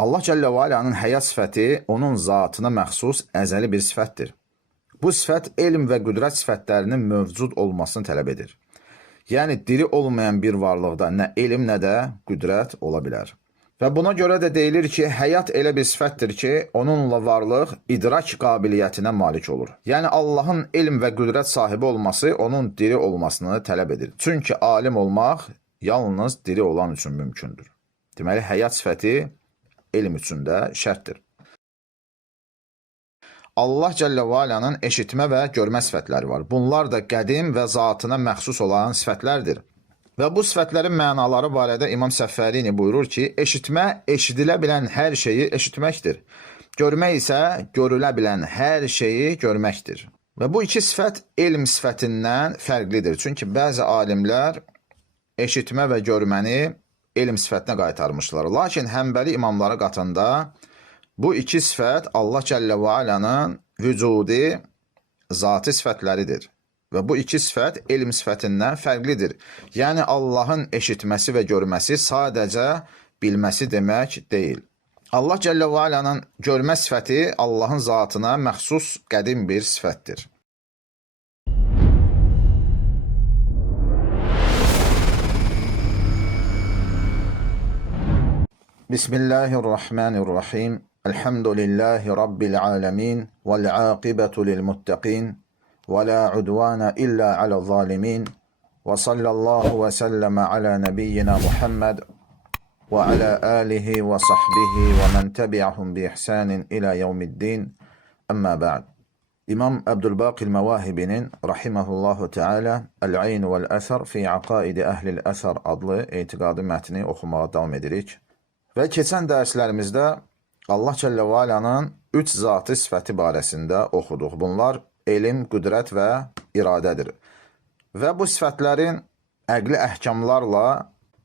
Allah Cəllə və Alanın həyat sifəti onun zatına məxsus əzəli bir sifətdir. Bu sifət elm və qüdrət sifətlərinin mövcud olmasını tələb edir. Yəni, diri olmayan bir varlıqda nə elm, nə də qüdrət ola bilər. Və buna görə də deyilir ki, həyat elə bir sifətdir ki, onunla varlıq idrak qabiliyyətinə malik olur. Yəni, Allahın elm və qüdrət sahibi olması onun diri olmasını tələb edir. Çünki alim olmaq yalnız diri olan üçün mümkündür. Deməli, həyat sifəti elm üçün də şərtdir. Allah Cəllə və Alanın eşitmə və görmə sifətləri var. Bunlar da qədim və zatına məxsus olan sifətlərdir. Və bu sifətlərin mənaları barədə İmam Səffərini buyurur ki, eşitmə eşidilə bilən hər şeyi eşitməkdir. Görmək isə görülə bilən hər şeyi görməkdir. Və bu iki sifət elm sifətindən fərqlidir. Çünki bəzi alimlər eşitmə və görməni elm sifətinə qaytarmışlar. Lakin Həmbəli imamları qatında bu iki sifət Allah Cəllə və Alanın vücudi, zati sifətləridir. Və bu iki sifət elm sifətindən fərqlidir. Yəni, Allahın eşitməsi və görməsi sadəcə bilməsi demək deyil. Allah Cəllə və Alanın görmə sifəti Allahın zatına məxsus qədim bir sifətdir. Bismillahirrahmanirrahim. Elhamdülillahi Rabbil alemin. Vel-aqibatu lil-muttaqin. ولا عدوان إلا على الظالمين وصلى الله وسلم على نبينا محمد وعلى آله وصحبه ومن تبعهم بإحسان إلى يوم الدين أما بعد. İmam Abdülbaqi Məvahibinin rahimehullahu teala El-Ayn vel-Əsər fi Aqaidi Əhlil Əsər adlı etiqadi mətni oxumağa davam edirik. Və keçən dərslərimizdə Allah Cəllə və Alanın üç zati sifəti barəsində oxuduq. Bunlar elm, qüdrət və iradədir. Və bu sifətlərin əqli əhkamlarla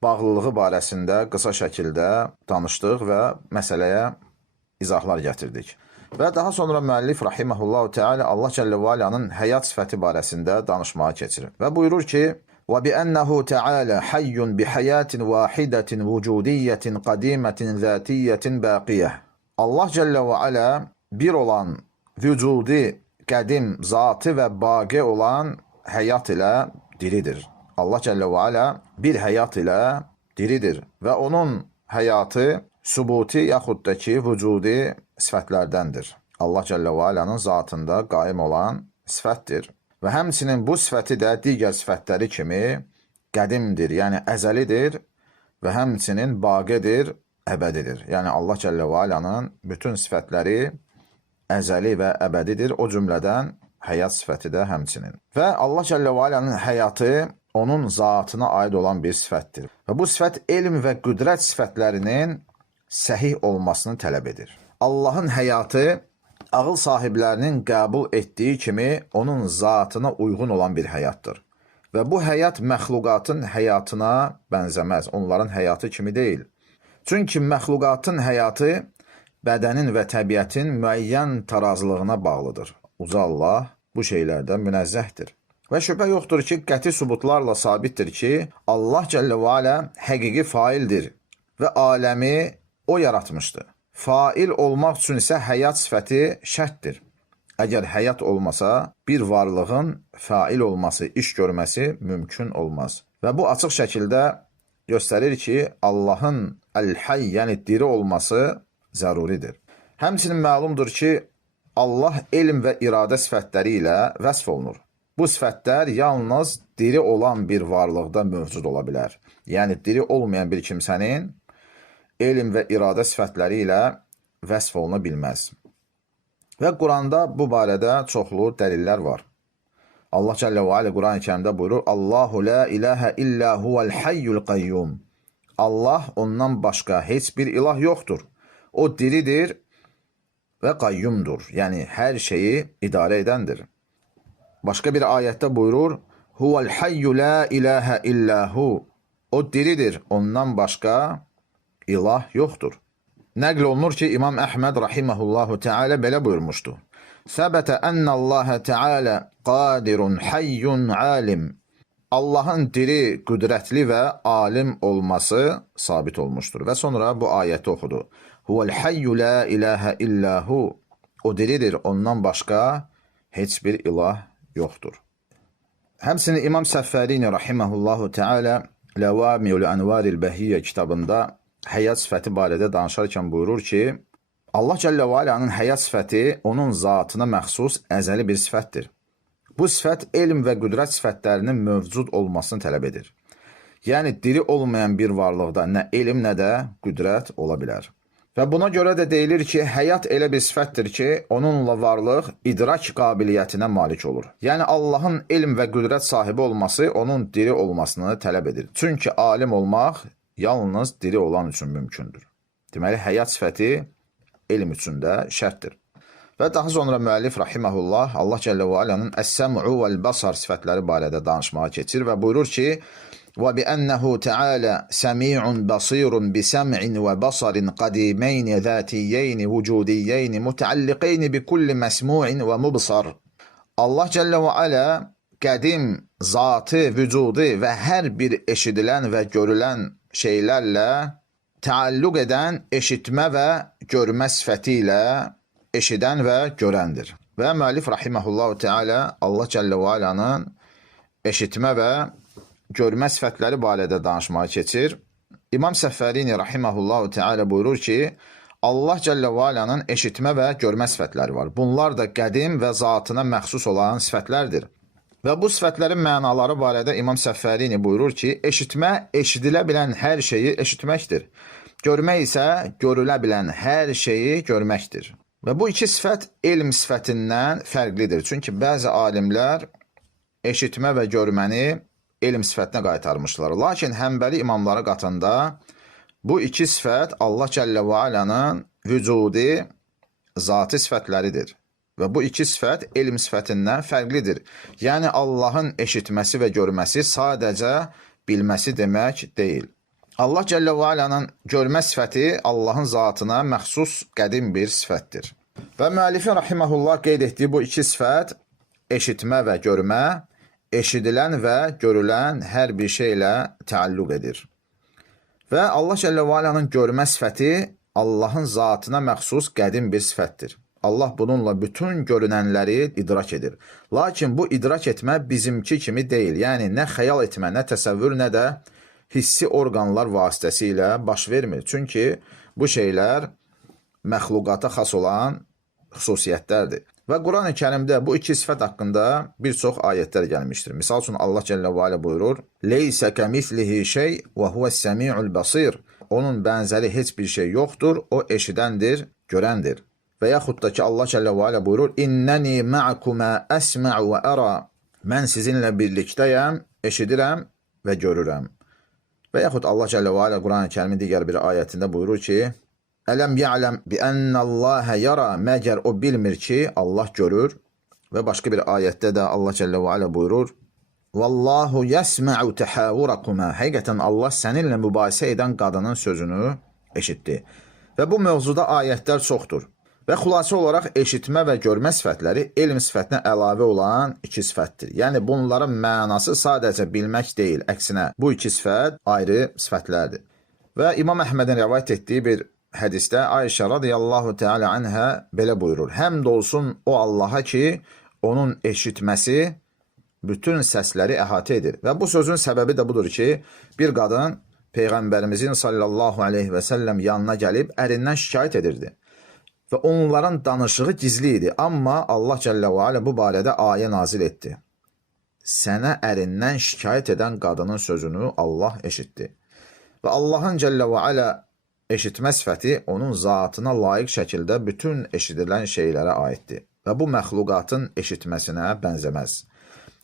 bağlılığı barəsində qısa şəkildə danışdıq və məsələyə izahlar gətirdik. Və daha sonra müəllif rahimehullahu teala Allah Cəllə və Alanın həyat sifəti barəsində danışmağa keçirir. Və buyurur ki, وَبِأَنَّهُ تَعَالَى حَيٌّ بِحَيَاتٍ وَاحِدَةٍ وُجُودِيَّةٍ قَدِيمَةٍ ذَاتِيَّةٍ بَاقِيَةٍ. Allah Cəllə və Ala bir olan vücudi, qədim, zati və baqi olan həyat ilə diridir. Allah Cəllə və Ala bir həyat ilə diridir və onun həyatı sübuti yaxud da ki, vücudi sifətlərdəndir. Allah Cəllə və Alanın zatında qaim olan sifətdir. Və həmçinin bu sifəti də digər sifətləri kimi qədimdir, yəni əzəlidir və həmçinin baqidir, əbədidir. Yəni Allah Cəllə və Alanın bütün sifətləri əzəli və əbədidir, o cümlədən həyat sifəti də həmçinin. Və Allah Cəllə və Alanın həyatı onun zatına aid olan bir sifətdir. Və bu sifət elm və qüdrət sifətlərinin səhih olmasını tələb edir. Allahın həyatı ağıl sahiblərinin qəbul etdiyi kimi onun zatına uyğun olan bir həyatdır. Və bu həyat məxluqatın həyatına bənzəməz, onların həyatı kimi deyil. Çünki məxluqatın həyatı bədənin və təbiətin müəyyən tarazlığına bağlıdır. Uca Allah bu şeylərdən münezzəhdir. Və şübhə yoxdur ki, qəti sübutlarla sabitdir ki, Allah Cəllə və Ala həqiqi faildir və aləmi o yaratmışdır. Fail olmaq üçün isə həyat sifəti şərtdir. Əgər həyat olmasa, bir varlığın fail olması, iş görməsi mümkün olmaz. Və bu açıq şəkildə göstərir ki, Allahın əl-hayy, yəni diri olması zəruridir. Həmçinin məlumdur ki, Allah elm və iradə sifətləri ilə vəsf olunur. Bu sifətlər yalnız diri olan bir varlıqda mövcud ola bilər. Yəni, diri olmayan bir kimsənin elm və iradə sifətləri ilə vəsf oluna bilməz. Və Quranda bu barədə çoxlu dəlillər var. Allah Cəllə və Alə Quran-ı Kərimdə buyurur, Allahu la ilahə illə huvəl hayyul qayyum. Allah ondan başqa heç bir ilah yoxdur. O diridir və qayyumdur. Yəni, hər şeyi idarə edəndir. Başqa bir ayətdə buyurur, Huvəl hayyu la ilahə illəhu. O diridir, ondan başqa ilah yoxdur. Nəql olunur ki, İmam Əhməd rahimehullahu teala belə buyurmuşdu. Səbətə ennəlləhə teala qadirun hayyun alim. Allahın diri, qüdrətli və alim olması sabit olmuşdur. Və sonra bu ayəti oxudu. Huvel hayyu la ilahe illahu. O diridir, ondan başqa heç bir ilah yoxdur. Həmçinin İmam Səffərini rahimehullahu teala Ləvamiul Envaril Behiyyə kitabında həyat sifəti barədə danışarkən buyurur ki, Allah Cəllə və Alanın həyat sifəti onun zatına məxsus əzəli bir sifətdir. Bu sifət elm və qüdrət sifətlərinin mövcud olmasını tələb edir. Yəni, diri olmayan bir varlıqda nə elm, nə də qüdrət ola bilər. Və buna görə də deyilir ki, həyat elə bir sifətdir ki, onunla varlıq idrak qabiliyyətinə malik olur. Yəni, Allahın elm və qüdrət sahibi olması onun diri olmasını tələb edir. Çünki alim olmaq yalnız diri olan üçün mümkündür. Deməli, həyat sifəti elm üçün də şərtdir. Və daha sonra müəllif rahiməhullah Allah Cəllə və Alanın əs-səm'u vəl-basar sifətləri barədə danışmağa keçir və buyurur ki, وَبِأَنَّهُ تَعَالَى سَمِيعٌ بَصِيرٌ بِسَمْعٍ وَبَصَرٍ قَدِيمَيْنِ ذَاتِيَّيْنِ وُجُودِيَّيْنِ مُتَعَلِّقَيْنِ بِكُلِّ مَسْمُوعٍ وَمُبْصَرٍ Allah Cəllə və Alə qədim zatı, vücudu və hər bir eşidilən və görülən şeylərlə təalluq edən eşitmə və görmə sifəti ilə eşidən və görəndir. Və müəllif rahiməhullahu teala Allah Cəllə və Alanın eşitmə və görmə sifətləri barədə danışmağa keçir. İmam Səffərini rahiməhullahu teala buyurur ki, Allah Cəllə və Alanın eşitmə və görmə sifətləri var. Bunlar da qədim və zatına məxsus olan sifətlərdir. Və bu sifətlərin mənaları barədə İmam Səffərini buyurur ki, eşitmə eşidilə bilən hər şeyi eşitməkdir. Görmək isə görülə bilən hər şeyi görməkdir. Və bu iki sifət elm sifətindən fərqlidir. Çünki bəzi alimlər eşitmə və görməni elm sifətinə qaytarmışlar. Lakin həmbəli imamları qatında bu iki sifət Allah Cəllə və Alanın vücudi, zati sifətləridir. Və bu iki sifət elm sifətindən fərqlidir. Yəni Allahın eşitməsi və görməsi sadəcə bilməsi demək deyil. Allah Cəllə və Alanın görmə sifəti Allahın zatına məxsus qədim bir sifətdir. Və müəllifin rahiməhullah qeyd etdiyi bu iki sifət eşitmə və görmə, eşidilən və görülən hər bir şeylə təalluq edir. Və Allah Cəllə və Alanın görmə sifəti Allahın zatına məxsus qədim bir sifətdir. Allah bununla bütün görünənləri idrak edir. Lakin bu idrak etmə bizimki kimi deyil. Yəni, nə xəyal etmə, nə təsəvvür, nə də hissi orqanlar vasitəsilə baş vermir. Çünki bu şeylər məxluqata xas olan xüsusiyyətlərdir. Və Quran-ı Kərimdə bu iki sifət haqqında bir çox ayətlər gəlmişdir. Misal üçün Allah Cəllə və Alə buyurur, Leysə kəmislihi şey və huvəs-səmi'ul basir. Onun bənzəri heç bir şey yoxdur, o eşidəndir, görəndir. Və yaxud da ki Allah Cəllə və Alə buyurur, İnnəni ma'kumə əsmə'u və əra. Mən sizinlə birlikdəyəm, eşidirəm və görürəm. Və yaxud Allah Cəllə və Alə Quran-ı Kərimin digər bir ayətində buyurur ki, Ələm ya'ləm bi ennəllâhə yara, məgər o bilmir ki, Allah görür. Və başqa bir ayətdə də Allah Cəllə və Alə buyurur, Vallahu yəsmə'u təhəvvurakumə. Həqiqətən Allah səninlə mübahisə edən qadının sözünü eşitdi. Və bu mövzuda ayətlər çoxdur. Və xülasə olaraq eşitmə və görmə sifətləri elm sifətinə əlavə olan iki sifətdir. Yəni bunların mənası sadəcə bilmək deyil, əksinə bu iki sifət ayrı sifətlərdir. Və İmam Əhmədin rəvayət etdiyi bir hədisdə Ayşə radiyallahu teala anhə belə buyurur. Həmd olsun o Allaha ki, onun eşitməsi bütün səsləri əhatə edir. Və bu sözün səbəbi də budur ki, bir qadın Peyğəmbərimizin sallallahu aleyhi və səlləm yanına gəlib ərindən şikayət edirdi. Və onların danışığı gizli idi. Amma Allah Cəllə və Alə bu barədə ayə nazil etdi. Sənə ərindən şikayət edən qadının sözünü Allah eşitdi. Və Allahın Cəllə və Alə eşitmə sifəti onun zatına layiq şəkildə bütün eşidilən şeylərə aiddir. Və bu məxluqatın eşitməsinə bənzəməz.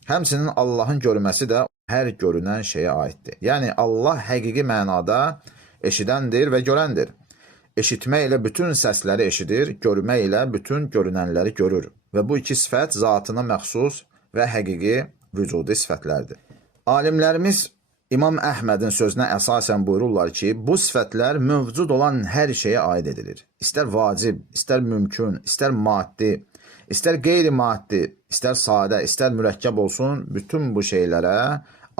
Həmçinin Allahın görməsi də hər görünən şeyə aiddir. Yəni Allah həqiqi mənada eşidəndir və görəndir. Eşitmə ilə bütün səsləri eşidir, görmə ilə bütün görünənləri görür. Və bu iki sifət zatına məxsus və həqiqi vücudi sifətlərdir. Alimlərimiz İmam Əhmədin sözünə əsasən buyururlar ki, bu sifətlər mövcud olan hər şeyə aid edilir. İstər vacib, istər mümkün, istər maddi, istər qeyri-maddi, istər sadə, istər mürəkkəb olsun, bütün bu şeylərə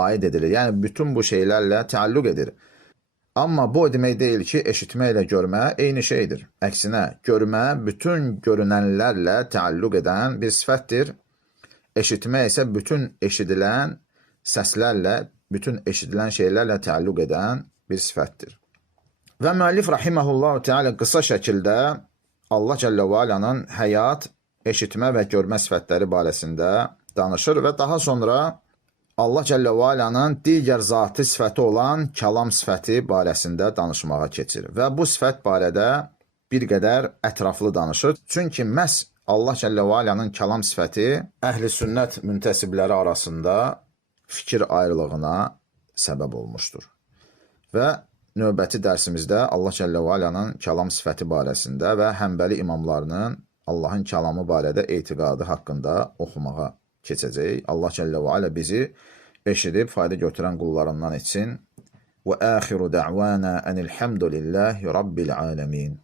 aid edilir. Yəni bütün bu şeylərlə təalluq edir. Amma bu o demək deyil ki, eşitmə ilə görmə eyni şeydir. Əksinə, görmə bütün görünənlərlə təalluq edən bir sifətdir. Eşitmə isə bütün eşidilən səslərlə, bütün eşidilən şeylərlə təalluq edən bir sifətdir. Və müəllif rahimehullah Teala qısa şəkildə Allah Cəllə və Alanın həyat, eşitmə və görmə sifətləri barəsində danışır və daha sonra Allah Cəllə və Alanın digər zati sifəti olan kəlam sifəti barəsində danışmağa keçir. Və bu sifət barədə bir qədər ətraflı danışır. Çünki məhz Allah Cəllə və Alanın kəlam sifəti əhl-i sünnət müntəsibləri arasında fikir ayrılığına səbəb olmuşdur. Və növbəti dərsimizdə Allah Cəllə və Alanın kəlam sifəti barəsində və Həmbəli imamlarının Allahın kəlamı barədə etiqadı haqqında oxumağa keçəcək. Allah Cəllə və Alə bizi eşidib fayda götürən qullarından etsin. Və əxiru də'vana enilhamdülillahi rabbil aləmin.